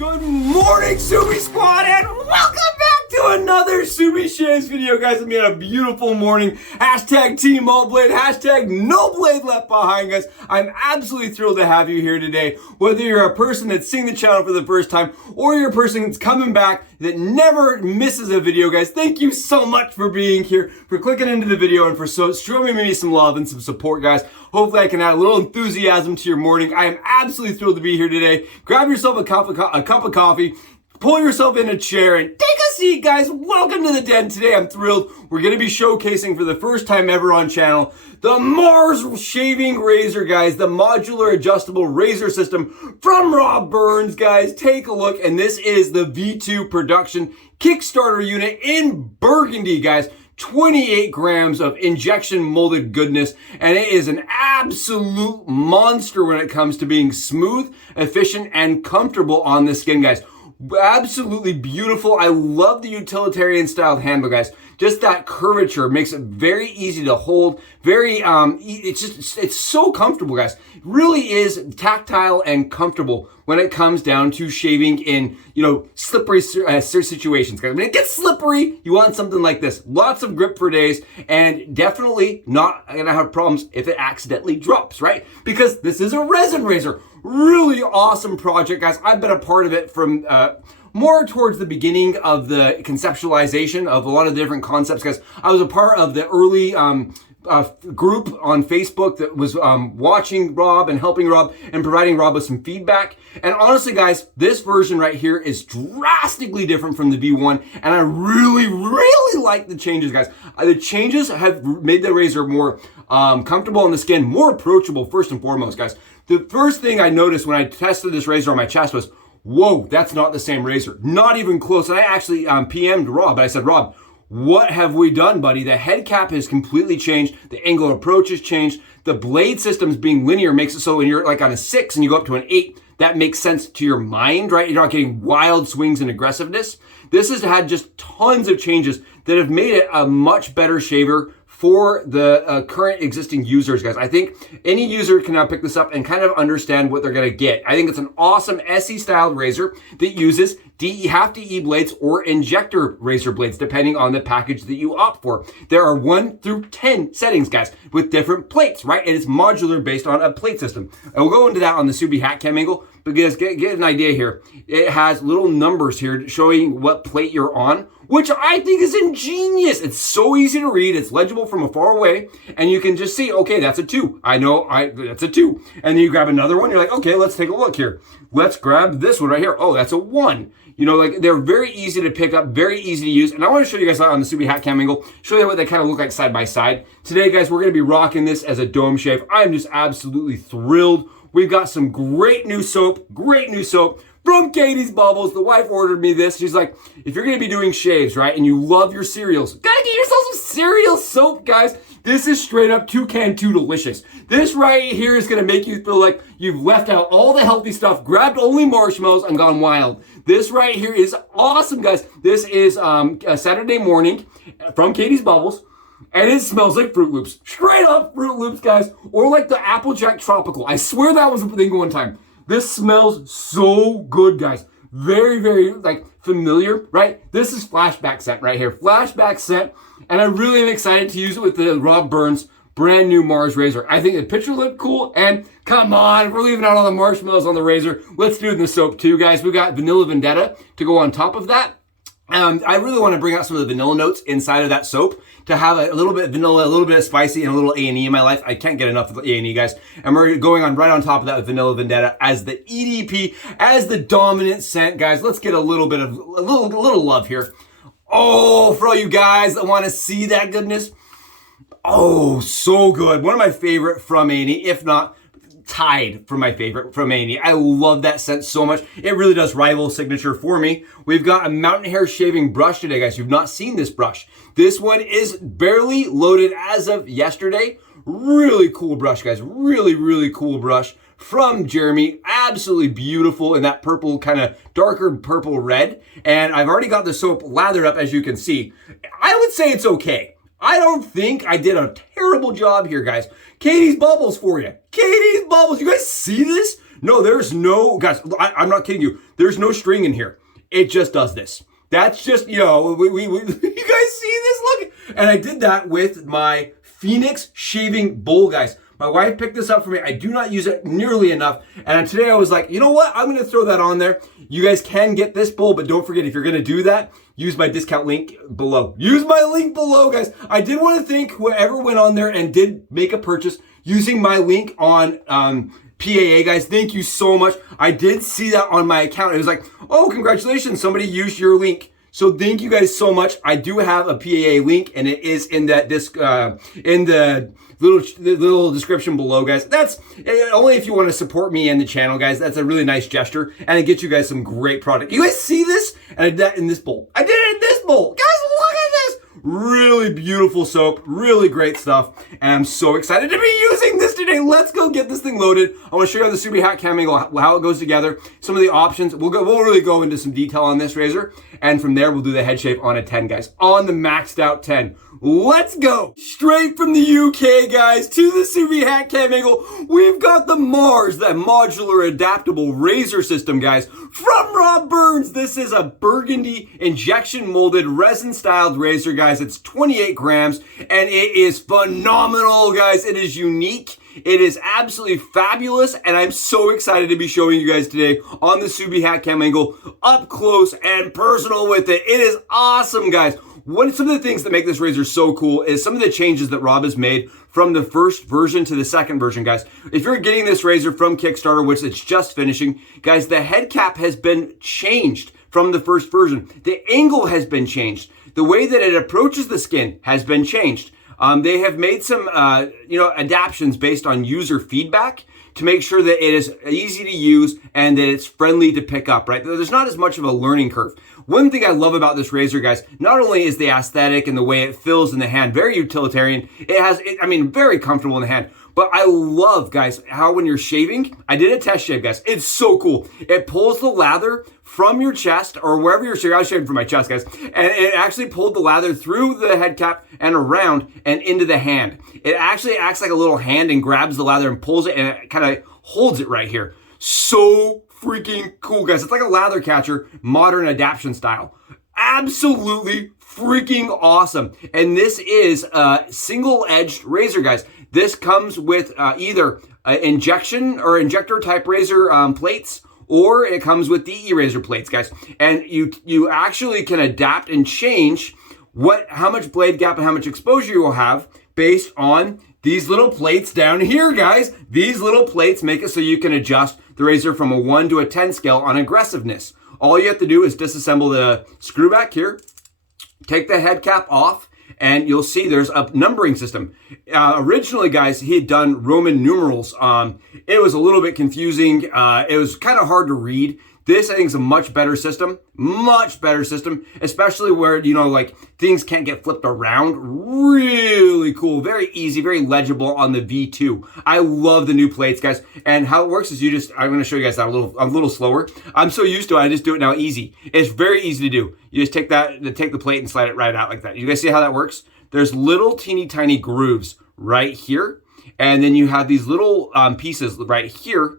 Good morning, Subie Squad, and welcome back to another Subie Shaves video, guys. I mean, a beautiful morning. Hashtag Team All Blade, hashtag no blade left behind, guys. I'm absolutely thrilled to have you here today. Whether you're a person that's seeing the channel for the first time or you're a person that's coming back that never misses a video, guys, thank you so much for being here, for clicking into the video, and for showing me some love and some support, guys. Hopefully I can add a little enthusiasm to your morning. I am absolutely thrilled to be here today. Grab yourself a cup of coffee, pull yourself in a chair, and take a seat, guys. Welcome to the den. Today I'm thrilled. We're going to be showcasing for the first time ever on channel the M.A.R.S shaving razor, guys. The modular adjustable razor system from Rob Burns, guys. Take a look. And this is the V2 production Kickstarter unit in burgundy, guys. 28 grams of injection molded goodness, and it is an absolute monster when it comes to being smooth, efficient, and comfortable on the skin, guys. Absolutely beautiful. I love the utilitarian styled handle, guys. Just that curvature makes it very easy to hold. It's so comfortable, guys. It really is tactile and comfortable when it comes down to shaving in, slippery situations, guys. When it gets slippery, you want something like this. Lots of grip for days, and definitely not gonna have problems if it accidentally drops, right? Because this is a resin razor. Really awesome project, guys. I've been a part of it from more towards the beginning of the conceptualization of a lot of different concepts, guys. I was a part of the early group on Facebook that was watching Rob and helping Rob and providing Rob with some feedback. And honestly, guys, this version right here is drastically different from the V1, and I really like the changes, guys. The changes have made the razor more comfortable on the skin, more approachable, first and foremost, guys. The first thing I noticed when I tested this razor on my chest was, whoa, that's not the same razor. Not even close. And I actually PM'd Rob, and I said, Rob, what have we done, buddy? The head cap has completely changed. The angle of approach has changed. The blade systems being linear makes it so when you're like on a 6 and you go up to an 8, that makes sense to your mind, right? You're not getting wild swings and aggressiveness. This has had just tons of changes that have made it a much better shaver for the current existing users, guys. I think any user can now pick this up and kind of understand what they're gonna get. I think it's an awesome SE styled razor that uses half DE blades or injector razor blades, depending on the package that you opt for. There are 1 through 10 settings, guys, with different plates, right? And it's modular based on a plate system. And we'll go into that on the Subie hat cam angle, but guys, get an idea here. It has little numbers here showing what plate you're on, which I think is ingenious. It's so easy to read. It's legible from afar away, and you can just see, okay, that's a 2. I know that's a 2. And then you grab another one. You're like, okay, let's take a look here. Let's grab this one right here. Oh, that's a 1. They're very easy to pick up, very easy to use. And I want to show you guys on the Subie hat cam angle, show you what they kind of look like side by side. Today, guys, we're going to be rocking this as a dome shave. I'm just absolutely thrilled. We've got some great new soap from Catie's Bubbles. The wife ordered me this. She's like, if you're going to be doing shaves, right, and you love your cereals, gotta get yourself some cereal soap, guys. This is straight up Toucan 2 delicious. This right here is going to make you feel like you've left out all the healthy stuff, grabbed only marshmallows, and gone wild. This right here is awesome, guys. This is a Saturday morning from Catie's Bubbles, and it smells like Fruit Loops. Straight up Fruit Loops, guys, or like the Applejack Tropical. I swear that was the thing one time. This smells so good, guys. Very, like, familiar, right? This is flashback scent right here. Flashback scent. And I really am excited to use it with the Rob Burns brand new M.A.R.S razor. I think the picture looked cool. And come on, we're leaving out all the marshmallows on the razor. Let's do it in the soap too, guys. We got vanilla Vendetta to go on top of that. I really want to bring out some of the vanilla notes inside of that soap to have a little bit of vanilla, a little bit of spicy, and a little A&E in my life. I can't get enough of the A&E, guys. And we're going on right on top of that with vanilla Vendetta as the EDP, as the dominant scent, guys. Let's get a little love here. Oh, for all you guys that want to see that goodness. Oh, so good. One of my favorite from A&E, if not tied for my favorite from A&E. I love that scent so much. It really does rival signature for me. We've got a mountain hair shaving brush today, guys. You've not seen this brush. This one is barely loaded as of yesterday. Really cool brush, guys. Really cool brush from Jeremy. Absolutely beautiful in that purple, kind of darker purple red. And I've already got the soap lathered up, as you can see. I would say it's okay. I don't think I did a terrible job here, guys. Catie's Bubbles for you. Catie's Bubbles. You guys see this? No, there's no, guys, I'm not kidding you. There's no string in here. It just does this. That's just, you know, you guys see this? Look. And I did that with my Phoenix shaving bowl, guys. My wife picked this up for me. I do not use it nearly enough. And today I was like, you know what? I'm going to throw that on there. You guys can get this bowl, but don't forget, if you're going to do that, use my discount link below. Use my link below, guys. I did want to thank whoever went on there and did make a purchase using my link on PAA, guys. Thank you so much. I did see that on my account. It was like, oh, congratulations. Somebody used your link. So thank you guys so much. I do have a PAA link, and it is in that in the little description below, guys. That's only if you want to support me and the channel, guys. That's a really nice gesture, and it gets you guys some great product. You guys see this? And I did that in this bowl. I did it in this bowl, guys. Look at this. Really beautiful soap, really great stuff, and I'm so excited to be using this today. Let's go get this thing loaded. I want to show you how the Subie hat cam angle, how it goes together, some of the options. We'll really go into some detail on this razor, and from there we'll do the head shape on a 10, guys, on the maxed out 10. Let's go straight from the UK, guys, to the Subie hat cam angle. We've got the M.A.R.S, that modular adaptable razor system, guys, from Rob Burns. This is a burgundy injection molded resin styled razor, guys. It's 28 grams and it is phenomenal, guys. It is unique. It is absolutely fabulous, and I'm so excited to be showing you guys today on the Subie hat cam angle, up close and personal with it. It is awesome, guys. Some of the things that make this razor so cool is some of the changes that Rob has made from the first version to the second version, guys. If you're getting this razor from Kickstarter, which it's just finishing, guys, the head cap has been changed from the first version. The angle has been changed. The way that it approaches the skin has been changed. They have made some, adaptations based on user feedback to make sure that it is easy to use and that it's friendly to pick up, right? There's not as much of a learning curve. One thing I love about this razor, guys, not only is the aesthetic and the way it feels in the hand very utilitarian, very comfortable in the hand, but I love, guys, how when you're shaving, I did a test shave, guys. It's so cool. It pulls the lather from your chest or wherever you're shaving. I was shaving from my chest, guys. And it actually pulled the lather through the head cap and around and into the hand. It actually acts like a little hand and grabs the lather and pulls it, and it kind of holds it right here. So freaking cool, guys. It's like a lather catcher, modern adaptation style. Absolutely freaking awesome. And this is a single-edged razor, guys. This comes with either injection or injector type razor plates, or it comes with DE razor plates, guys. And you actually can adapt and change how much blade gap and how much exposure you will have based on these little plates down here, guys. These little plates make it so you can adjust the razor from a 1 to a 10 scale on aggressiveness. All you have to do is disassemble the screw back here, take the head cap off, and you'll see there's a numbering system. Originally, guys, he had done Roman numerals. It was a little bit confusing. It was kind of hard to read. This, I think, is a much better system, especially where, things can't get flipped around. Really cool, very easy, very legible on the V2. I love the new plates, guys. And how it works is I'm gonna show you guys that a little slower. I'm so used to it, I just do it now easy. It's very easy to do. You just take the plate and slide it right out like that. You guys see how that works? There's little teeny tiny grooves right here. And then you have these little pieces right here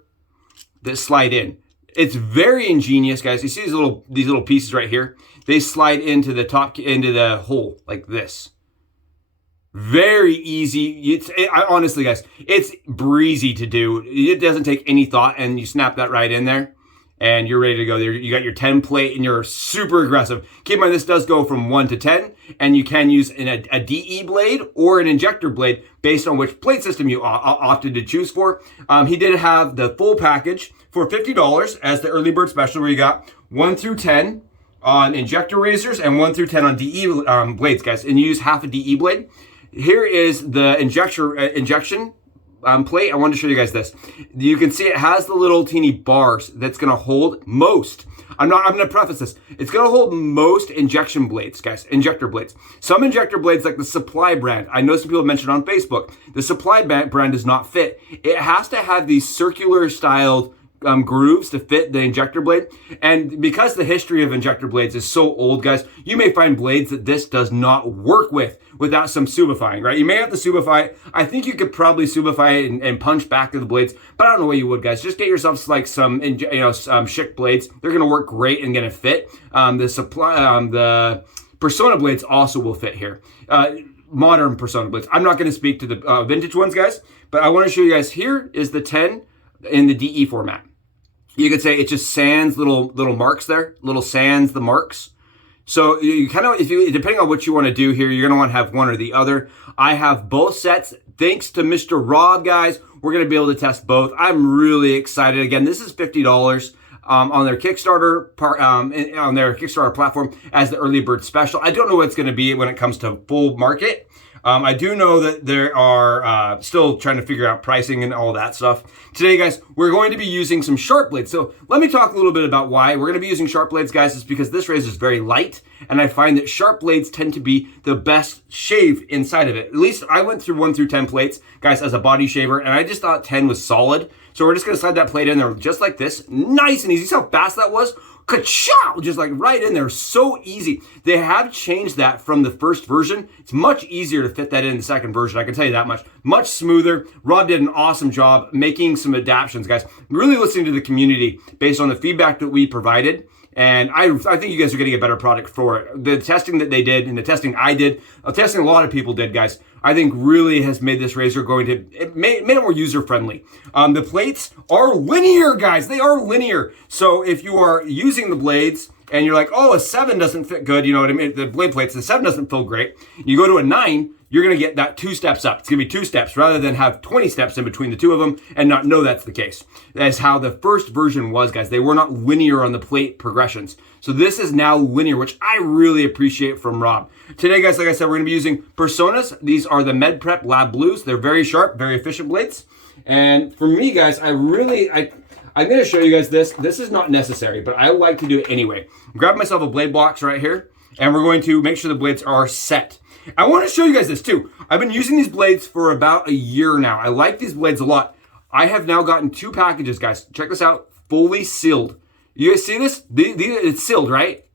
that slide in. It's very ingenious, guys. You see these little pieces right here? They slide into the hole like this. Very easy. Honestly, guys, it's breezy to do. It doesn't take any thought, and you snap that right in there, and you're ready to go. There, you got your 10 plate, and you're super aggressive. Keep in mind, this does go from 1 to 10, and you can use a DE blade or an injector blade based on which plate system you opted to choose for. He did have the full package for $50 as the early bird special, where you got 1 through 10 on injector razors and 1 through 10 on DE blades, guys. And you use half a DE blade. Here is the injection plate. I wanted to show you guys this. You can see it has the little teeny bars that's going to hold most. I'm going to preface this. It's going to hold most injection blades, guys, injector blades. Some injector blades, like the Supply brand, I know some people mentioned on Facebook, the Supply brand does not fit. It has to have these circular styled grooves to fit the injector blade. And because the history of injector blades is so old, guys, you may find blades that this does not work with without some subifying, right? You may have to subify it. I think you could probably subify it and punch back to the blades, but I don't know what you would, guys. Just get yourself like some, Schick blades. They're gonna work great and gonna fit. The Persona blades also will fit here. Modern Persona blades. I'm not gonna speak to the vintage ones, guys, but I wanna show you guys, here is the 10 in the DE format. You could say it just sans little marks there, little sans the marks. So you kind of, depending on what you want to do here, you're going to want to have one or the other. I have both sets. Thanks to Mr. Rob, guys, we're going to be able to test both. I'm really excited. Again, this is $50 on their Kickstarter on their Kickstarter platform as the early bird special. I don't know what it's going to be when it comes to full market. I do know that there are still trying to figure out pricing and all that stuff. Today, guys, we're going to be using some sharp blades. So let me talk a little bit about why we're going to be using sharp blades, guys. It's because this razor is very light, and I find that sharp blades tend to be the best shave inside of it. At least I went through 1 through 10 plates, guys, as a body shaver, and I just thought 10 was solid. So we're just going to slide that plate in there just like this. Nice and easy. See how fast that was? Ka-chow! Just like right in there. So easy. They have changed that from the first version. It's much easier to fit that in the second version. I can tell you that much. Much smoother. Rob did an awesome job making some adaptations, guys. Really listening to the community based on the feedback that we provided. And I think you guys are getting a better product for it. The testing that they did and the testing I did, testing a lot of people did, guys, I think really has made this razor made it more user-friendly. The plates are linear, guys. They are linear. So if you are using the blades and you're like, oh, a 7 doesn't fit good, you know what I mean? The blade plates, the 7 doesn't feel great. You go to a 9, you're going to get that 2 steps up. It's going to be 2 steps rather than have 20 steps in between the two of them and not know that's the case. That's how the first version was, guys. They were not linear on the plate progressions. So this is now linear, which I really appreciate from Rob. Today, guys, like I said, we're going to be using Personas. These are the Med Prep Lab Blues. They're very sharp, very efficient blades. And for me, guys, I'm going to show you guys this. This is not necessary, but I like to do it anyway. Grab myself a blade box right here, and we're going to make sure the blades are set. I want to show you guys this too. I've been using these blades for about a year now. I like these blades a lot. I have now gotten 2 packages, guys. Check this out. Fully sealed. You guys see this? It's sealed, right?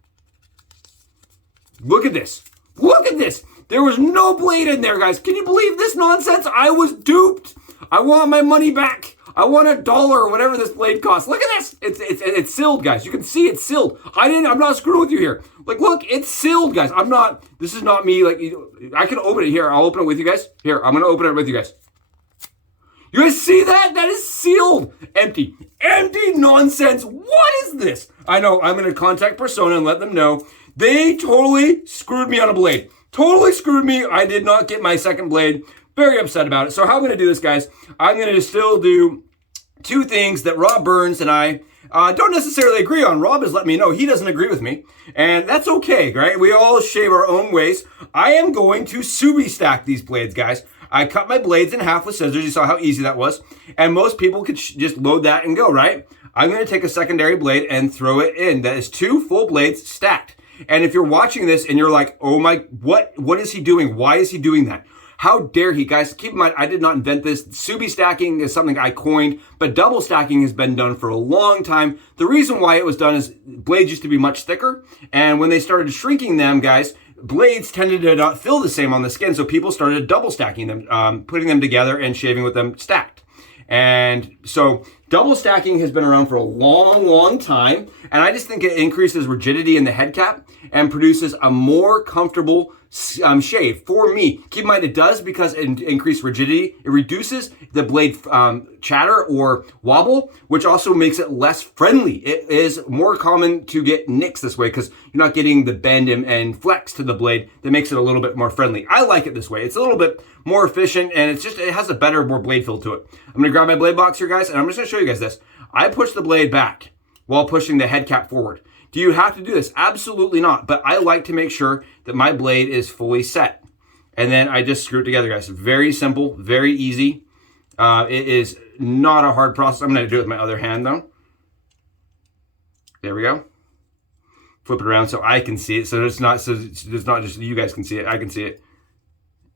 Look at this. Look at this. There was no blade in there, guys. Can you believe this nonsense? I was duped. I want my money back. I want $1 or whatever this blade costs. Look at this. It's sealed, guys. You can see it's sealed. I'm not screwing with you here. Like, look, it's sealed, guys. This is not me. Like, I can open it here. I'll open it with you guys. Here, I'm going to open it with you guys. You guys see that? That is sealed. Empty. Empty nonsense. What is this? I know. I'm going to contact Persona and let them know. They totally screwed me on a blade. Totally screwed me. I did not get my second blade. Very upset about it. So how I'm going to do this, guys, I'm going to still do 2 things that Rob Burns and I don't necessarily agree on. Rob has let me know he doesn't agree with me, and that's okay, right? We all shave our own ways. I am going to Subie stack these blades, guys. I cut my blades in half with scissors. You saw how easy that was, and most people could just load that and go, right? I'm going to take a secondary blade and throw it in. That is 2 full blades stacked. And if you're watching this and you're like, oh my, what is he doing? Why is he doing that? How dare he, guys? Keep in mind, I did not invent this. Subie stacking is something I coined, but double stacking has been done for a long time. The reason why it was done is blades used to be much thicker, and when they started shrinking them, guys, blades tended to not feel the same on the skin, so people started double stacking them, putting them together and shaving with them stacked. And so double stacking has been around for a long, long time, and I just think it increases rigidity in the head cap and produces a more comfortable shave for me. Keep in mind, it does because it increases rigidity. It reduces the blade chatter or wobble, which also makes it less friendly. It is more common to get nicks this way because you're not getting the bend and flex to the blade that makes it a little bit more friendly. I like it this way. It's a little bit more efficient, and it has a better, more blade feel to it. I'm going to grab my blade box here, guys, and I'm just going to show you guys this. I push the blade back while pushing the head cap forward. Do you have to do this? Absolutely not. But I like to make sure that my blade is fully set. And then I just screw it together, guys. Very simple, very easy. It is not a hard process. I'm going to do it with my other hand, though. There we go. Flip it around so I can see it. So it's not just you guys can see it. I can see it.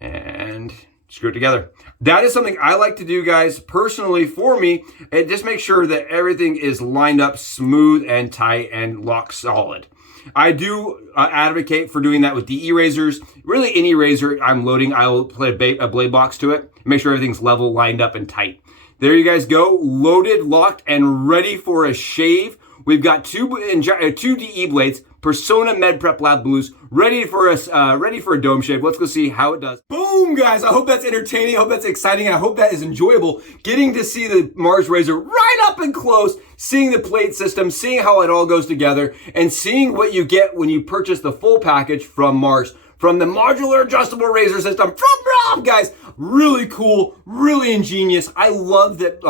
And screw it together. That is something I like to do, guys, personally for me. It just makes sure that everything is lined up smooth and tight and lock solid. I do advocate for doing that with DE razors. Really, any razor I'm loading, I'll put a blade box to it. Make sure everything's level, lined up, and tight. There you guys go, loaded, locked, and ready for a shave. We've got two DE blades, Persona Med-Prep Lab Blues, ready for a dome shave. Let's go see how it does. Boom, guys. I hope that's entertaining. I hope that's exciting. I hope that is enjoyable. Getting to see the M.A.R.S razor right up and close, seeing the plate system, seeing how it all goes together, and seeing what you get when you purchase the full package from M.A.R.S, from the modular adjustable razor system from Rob, guys. Really cool, really ingenious. I love that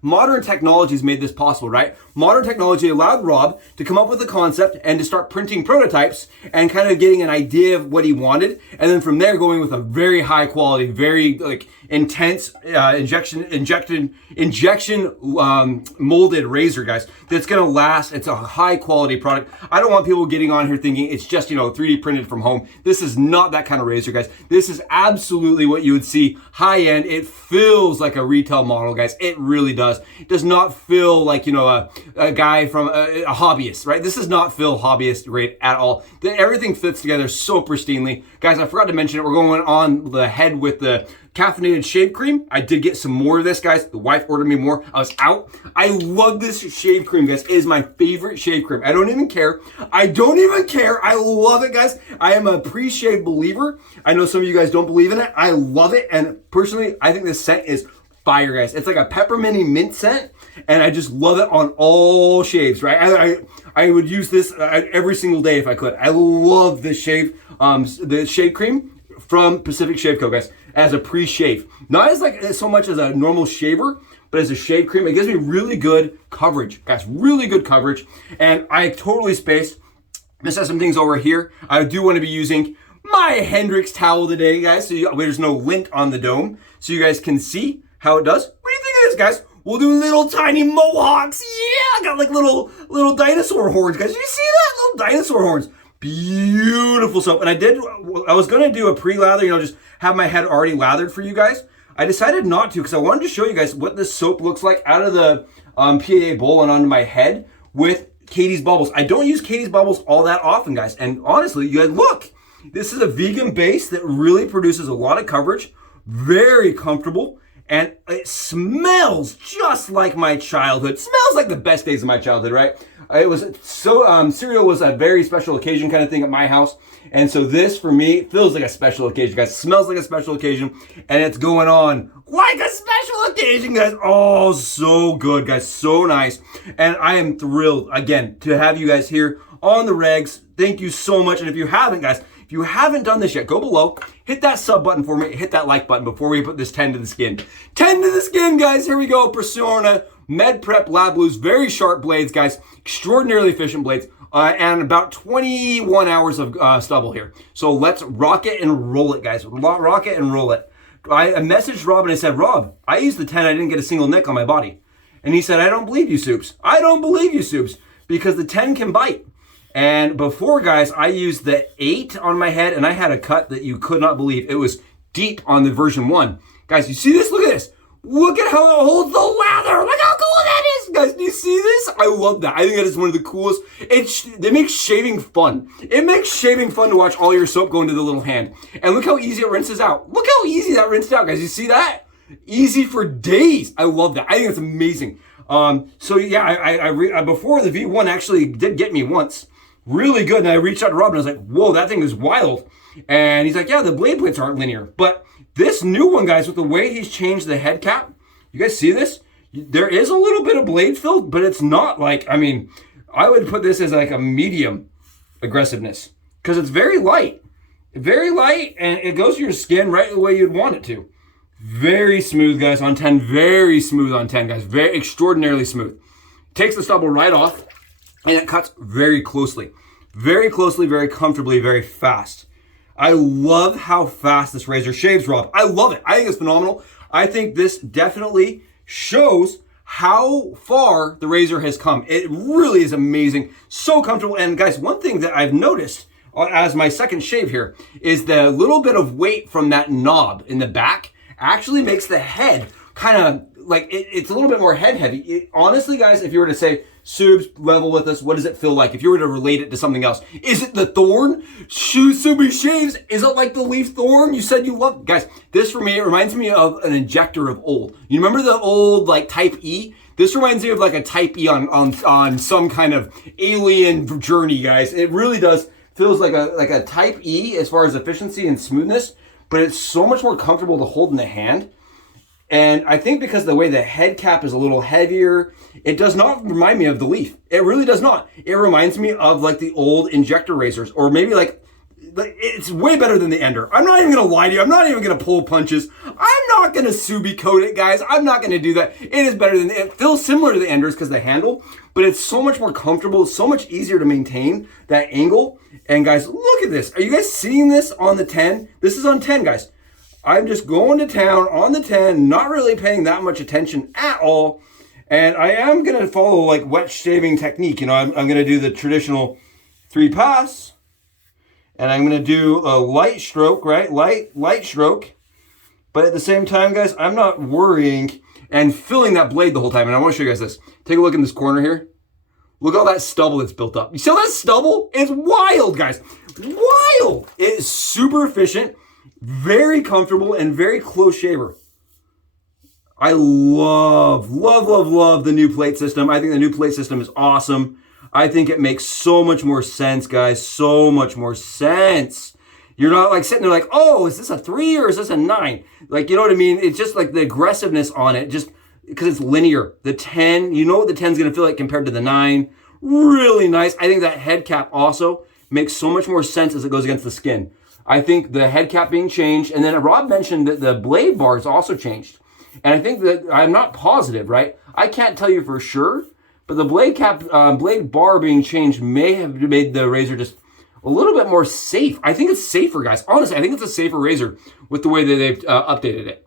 modern technologies made this possible, right? Modern technology allowed Rob to come up with a concept and to start printing prototypes and kind of getting an idea of what he wanted. And then from there going with a very high quality, very like intense injection molded razor, guys, that's gonna last. It's a high quality product. I don't want people getting on here thinking it's just, 3D printed from home. This is not that kind of razor, guys. This is absolutely what you would see high end. It feels like a retail model, guys. It really does. It does not feel like, a guy from a hobbyist, right? This does not feel hobbyist grade at all. Everything fits together so pristinely. Guys, I forgot to mention it. We're going on the head with the caffeinated shave cream. I did get some more of this, guys. The wife ordered me more. I was out. I love this shave cream, guys. It is my favorite shave cream. I don't even care. I love it, guys. I am a pre-shave believer. I know some of you guys don't believe in it. I love it. And personally, I think this scent is fire, guys. It's like a pepperminty mint scent, and I just love it on all shaves, right? I would use this every single day if I could. I love this the shave cream from Pacific Shave Co, guys, as a pre-shave. Not as so much as a normal shaver, but as a shave cream. It gives me really good coverage, guys, really good coverage. And I totally spaced. This has some things over here. I do want to be using my Hendrix towel today, guys, so there's no lint on the dome, so you guys can see how it does. What do you think of this, guys? We'll do little tiny mohawks. Yeah, I got like little dinosaur horns, guys. Did you see that? Little dinosaur horns. Beautiful soap. And I was gonna do a pre-lather, just have my head already lathered for you guys. I decided not to because I wanted to show you guys what this soap looks like out of the PAA bowl and onto my head with Catie's bubbles. I don't use Catie's bubbles all that often, guys. And honestly, you guys, look, this is a vegan base that really produces a lot of coverage, very comfortable. And it smells just like my childhood. It smells like the best days of my childhood, right? It was so, cereal was a very special occasion kind of thing at my house. And so this, for me, feels like a special occasion, guys. It smells like a special occasion. And it's going on like a special occasion, guys. Oh, so good, guys. So nice. And I am thrilled, again, to have you guys here on the regs. Thank you so much. And if you haven't, guys, if you haven't done this yet, go below, hit that sub button for me, hit that like button before we put this 10 to the skin. 10 to the skin, guys, here we go. Persona Med-Prep Lab Blues, very sharp blades, guys, extraordinarily efficient blades, and about 21 hours of stubble here. So let's rock it and roll it, guys. Rock it and roll it. I messaged Rob and I said, Rob, I used the 10, I didn't get a single nick on my body. And he said, I don't believe you, Soups. I don't believe you, Soups, because the 10 can bite. And before, guys, I used the 8 on my head, and I had a cut that you could not believe. It was deep on the version 1. Guys, you see this? Look at this. Look at how it holds the lather. Look how cool that is, guys. Do you see this? I love that. I think that is one of the coolest. It makes shaving fun. It makes shaving fun to watch all your soap go into the little hand. And look how easy it rinses out. Look how easy that rinsed out, guys. You see that? Easy for days. I love that. I think it's amazing. So yeah, before the V1 actually did get me once. Really good. And I reached out to Rob and I was like, whoa, that thing is wild. And he's like, yeah, the blade plates aren't linear. But this new one, guys, with the way he's changed the head cap, you guys see this? There is a little bit of blade fill, but it's not like, I would put this as like a medium aggressiveness because it's very light. Very light, and it goes to your skin right the way you'd want it to. Very smooth, guys, on 10. Very smooth on 10, guys. Very extraordinarily smooth. Takes the stubble right off. And it cuts very closely, very comfortably, very fast. I love how fast this razor shaves, Rob. I love it. I think it's phenomenal. I think this definitely shows how far the razor has come. It really is amazing. So comfortable. And guys, one thing that I've noticed as my second shave here is the little bit of weight from that knob in the back actually makes the head kind of like, it's a little bit more head heavy. Honestly, guys, if you were to say, Subes, level with us, what does it feel like? If you were to relate it to something else, is it the thorn? Subie shaves, is it like the leaf thorn you said you love? Guys, this for me, it reminds me of an injector of old. You remember the old like Type E? This reminds me of like a Type E on some kind of alien journey, guys. It really does. Feels like a Type E as far as efficiency and smoothness, but it's so much more comfortable to hold in the hand. And I think because the way the head cap is a little heavier, it does not remind me of the Leaf. It really does not. It reminds me of like the old injector razors, or maybe like it's way better than the Ender. I'm not even gonna lie to you. I'm not even gonna pull punches. I'm not gonna Subie coat it, guys. I'm not gonna do that. It is better than, it feels similar to the Enders because the handle, but it's so much more comfortable. It's so much easier to maintain that angle. And guys, look at this. Are you guys seeing this on the 10? This is on 10, guys. I'm just going to town on the 10, not really paying that much attention at all. And I am going to follow like wet shaving technique. You know, I'm going to do the traditional 3-pass. And I'm going to do a light stroke, right? Light stroke. But at the same time, guys, I'm not worrying and filling that blade the whole time. And I want to show you guys this. Take a look in this corner here. Look at all that stubble that's built up. You see all that stubble? It's wild, guys. Wild. It is super efficient. Very comfortable and very close shaver. I love the new plate system. I think the new plate system is awesome. I think it makes so much more sense, guys. So much more sense. You're not like sitting there like, oh, is this a 3 or is this a 9? Like, you know what I mean? It's just like the aggressiveness on it, just because it's linear. The 10, you know what the 10 is going to feel like compared to the 9. Really nice. I think that head cap also makes so much more sense as it goes against the skin. I think the head cap being changed, and then Rob mentioned that the blade bars also changed. And I think that, I'm not positive, right? I can't tell you for sure, but the blade bar being changed may have made the razor just a little bit more safe. I think it's safer, guys. Honestly, I think it's a safer razor with the way that they've updated it.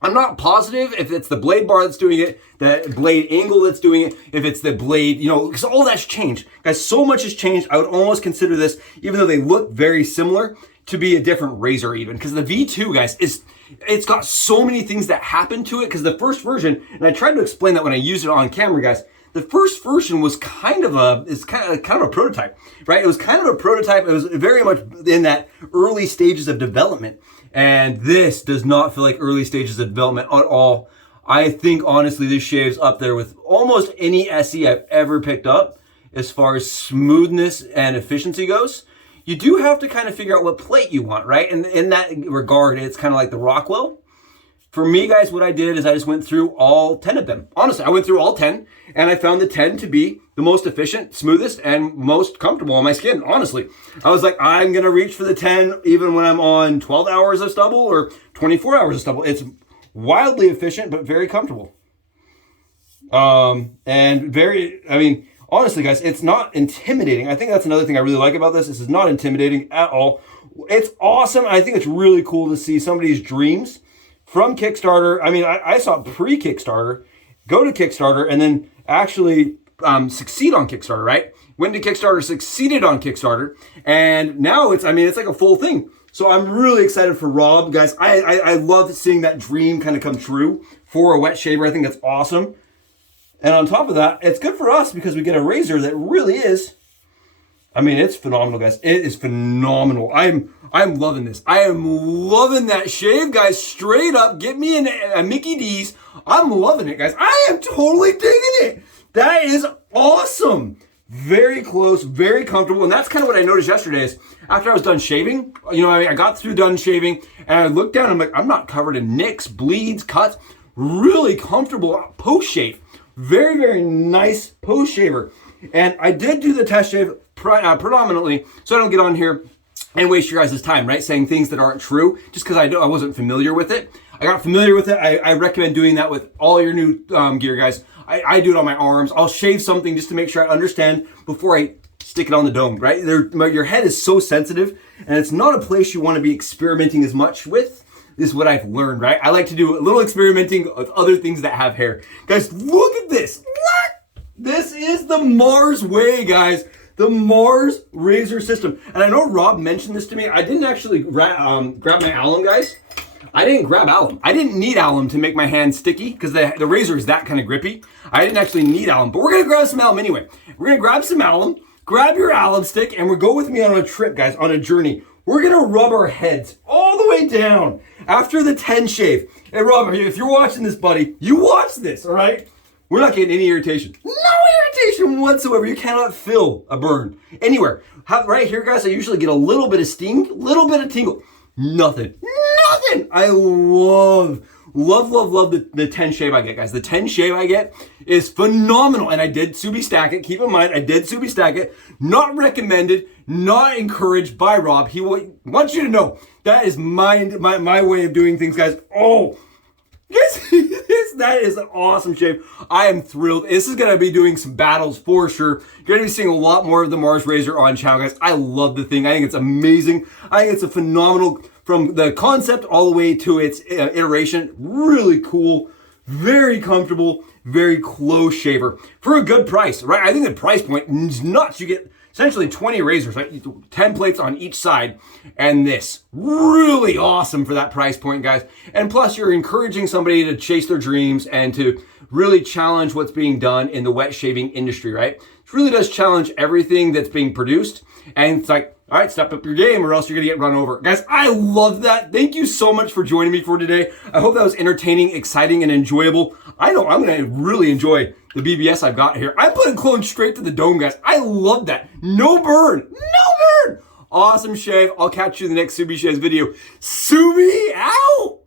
I'm not positive if it's the blade bar that's doing it, the blade angle that's doing it, if it's the blade, you know, because all that's changed. Guys, so much has changed. I would almost consider this, even though they look very similar, to be a different razor even. Because the V2, guys, it's got so many things that happen to it. Because the first version, and I tried to explain that when I used it on camera, guys, the first version was kind of a prototype, right? It was kind of a prototype. It was very much in that early stages of development. And this does not feel like early stages of development at all. I think, honestly, this shaves up there with almost any SE I've ever picked up as far as smoothness and efficiency goes. You do have to kind of figure out what plate you want, right? And in that regard, it's kind of like the Rockwell. For me, guys, what I did is I just went through all 10 of them. Honestly, I went through all 10, and I found the 10 to be the most efficient, smoothest, and most comfortable on my skin, honestly. I was like, I'm going to reach for the 10 even when I'm on 12 hours of stubble or 24 hours of stubble. It's wildly efficient, but very comfortable. And very, I mean, honestly, guys, it's not intimidating. I think that's another thing I really like about this. This is not intimidating at all. It's awesome. I think it's really cool to see somebody's dreams from Kickstarter. I mean, I saw pre-Kickstarter, go to Kickstarter, and then actually succeed on Kickstarter, right? Went to Kickstarter, succeeded on Kickstarter, and now it's like a full thing. So I'm really excited for Rob, guys. I love seeing that dream kind of come true for a wet shaver. I think that's awesome. And on top of that, it's good for us because we get a razor that really is, I mean, it's phenomenal, guys. It is phenomenal. I'm loving this. I am loving that shave, guys. Straight up, get me a Mickey D's. I'm loving it, guys. I am totally digging it. That is awesome. Very close, very comfortable. And that's kind of what I noticed yesterday is after I was done shaving, you know, I got through done shaving and I looked down and I'm like, I'm not covered in nicks, bleeds, cuts. Really comfortable post shave. Very, very nice post shaver. And I did do the test shave predominantly so I don't get on here and waste your guys' time, right? Saying things that aren't true just because I wasn't familiar with it. I got familiar with it. I recommend doing that with all your new gear, guys. I do it on my arms. I'll shave something just to make sure I understand before I stick it on the dome, right? Your head is so sensitive and it's not a place you want to be experimenting as much with. This is what I've learned, right? I like to do a little experimenting with other things that have hair. Guys, look at this. What? This is the M.A.R.S way, guys. The M.A.R.S razor system. And I know Rob mentioned this to me. I didn't actually grab my alum, guys. I didn't grab alum. I didn't need alum to make my hand sticky because the razor is that kind of grippy. I didn't actually need alum, but we're gonna grab some alum anyway. We're gonna grab some alum, grab your alum stick, and we'll go with me on a trip, guys, on a journey. We're gonna rub our heads all the way down after the 10 shave. Hey, Rob, if you're watching this, buddy, you watch this, all right? We're not getting any irritation. No irritation whatsoever. You cannot feel a burn anywhere. Right here, guys, I usually get a little bit of sting, little bit of tingle. Nothing. I love the 10 shave I get, guys. The 10 shave I get is phenomenal. And I did Subie stack it. Keep in mind, I did Subie stack it. Not recommended, not encouraged by Rob. He wants you to know that is my way of doing things, guys. Oh, that is an awesome shave. I am thrilled. This is going to be doing some battles for sure. You're going to be seeing a lot more of the M.A.R.S razor on channel, guys. I love the thing. I think it's amazing. I think it's a phenomenal, from the concept all the way to its iteration. Really cool, very comfortable, very close shaver for a good price, right? I think the price point is nuts. You get essentially 20 razors, right? 10 plates on each side, and this. Really awesome for that price point, guys. And plus, you're encouraging somebody to chase their dreams and to really challenge what's being done in the wet shaving industry, right? It really does challenge everything that's being produced. And it's like, all right, step up your game or else you're gonna get run over. Guys, I love that. Thank you so much for joining me for today. I hope that was entertaining, exciting, and enjoyable. I know I'm gonna really enjoy the BBS I've got here. I'm putting Cullen straight to the dome, guys. I love that. No burn, no burn. Awesome shave. I'll catch you in the next Subie Shaves video. Subie out.